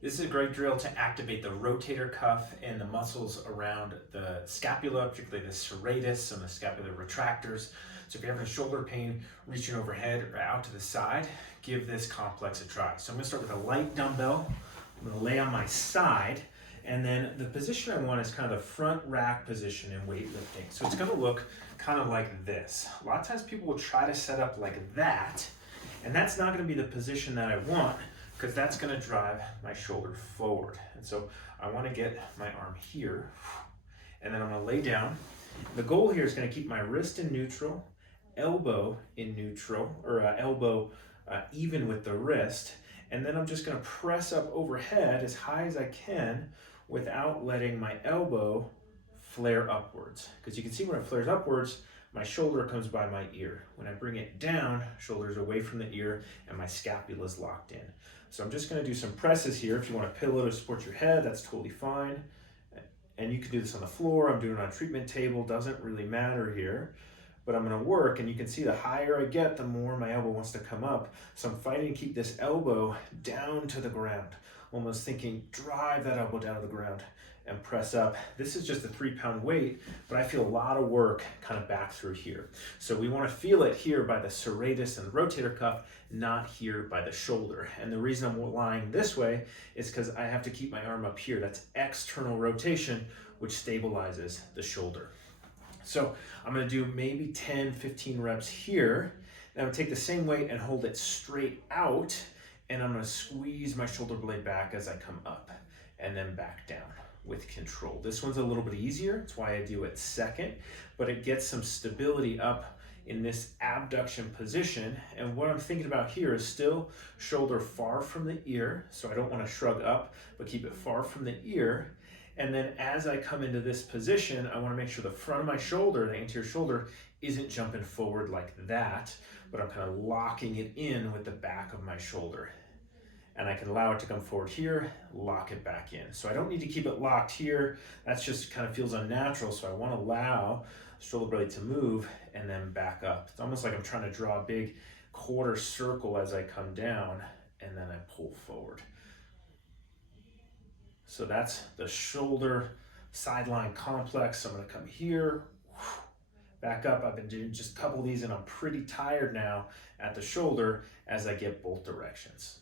This is a great drill to activate the rotator cuff and the muscles around the scapula, particularly the serratus and the scapular retractors. So if you're having a shoulder pain reaching overhead or out to the side, give this complex a try. So I'm gonna start with a light dumbbell. I'm gonna lay on my side, and then the position I want is kind of the front rack position in weightlifting. So it's gonna look kind of like this. A lot of times people will try to set up like that, and that's not gonna be the position that I want, because that's going to drive my shoulder forward. And so I want to get my arm here, and then I'm going to lay down. The goal here is going to keep my wrist in neutral, elbow in neutral, or elbow even with the wrist, and then I'm just going to press up overhead as high as I can without letting my elbow flare upwards. Because you can see when it flares upwards, my shoulder comes by my ear. When I bring it down, shoulder's away from the ear, and my scapula is locked in. So I'm just gonna do some presses here. If you want a pillow to support your head, that's totally fine. And you can do this on the floor. I'm doing it on a treatment table, doesn't really matter here. But I'm gonna work, and you can see the higher I get, the more my elbow wants to come up. So I'm fighting to keep this elbow down to the ground. Almost thinking, drive that elbow down to the ground and press up. This is just a 3-pound weight, but I feel a lot of work kind of back through here. So we want to feel it here by the serratus and the rotator cuff, not here by the shoulder. And the reason I'm lying this way is because I have to keep my arm up here. That's external rotation, which stabilizes the shoulder. So I'm going to do maybe 10, 15 reps here. And I'm going to take the same weight and hold it straight out, and I'm going to squeeze my shoulder blade back as I come up and then back down with control. This one's a little bit easier. That's why I do it second, but it gets some stability up in this abduction position. And what I'm thinking about here is still shoulder far from the ear. So I don't want to shrug up, but keep it far from the ear. And then as I come into this position, I want to make sure the front of my shoulder, the anterior shoulder, isn't jumping forward like that, but I'm kind of locking it in with the back of my shoulder. And I can allow it to come forward here, lock it back in. So I don't need to keep it locked here. That's just kind of feels unnatural. So I want to allow the shoulder blade to move and then back up. It's almost like I'm trying to draw a big quarter circle as I come down, and then I pull forward. So that's the shoulder sideline complex. So I'm going to come here, back up. I've been doing just a couple of these, and I'm pretty tired now at the shoulder as I get both directions.